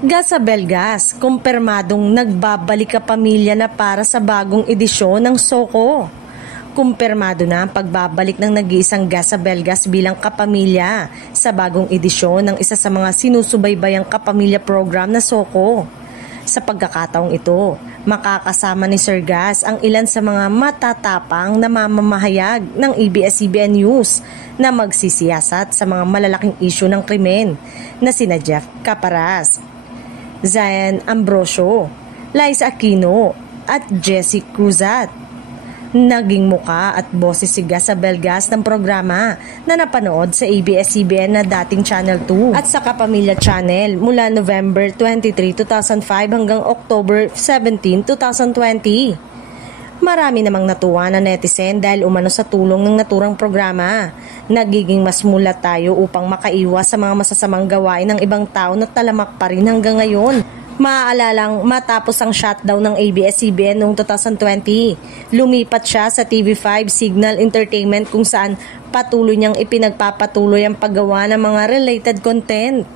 Gasabelgas, kumpirmadong nagbabalik ka pamilya na para sa bagong edisyon ng Soko. Kumpirmado na ang pagbabalik ng nag-iisang Gasabelgas bilang kapamilya sa bagong edisyon ng isa sa mga sinusubaybayang kapamilya program na Soko. Sa pagkakataong ito, makakasama ni Sir Gas ang ilan sa mga matatapang na mamamahayag ng ABS-CBN News na magsisiyasat sa mga malalaking isyu ng krimen na sina Jeff Caparas, Zion Ambrosio, Liza Aquino at Jessie Cruzat. Naging muka at boses si Gasabelgas ng programa na napanood sa ABS-CBN na dating Channel 2 at sa Kapamilya Channel mula November 23, 2005 hanggang October 17, 2020. Marami namang natuwa na netizen dahil umano sa tulong ng naturang programa. Nagiging mas mulat tayo upang makaiwas sa mga masasamang gawain ng ibang tao na talamak pa rin hanggang ngayon. Maaalalang matapos ang shutdown ng ABS-CBN noong 2020, lumipat siya sa TV5 Signal Entertainment kung saan patuloy niyang ipinagpapatuloy ang paggawa ng mga related content.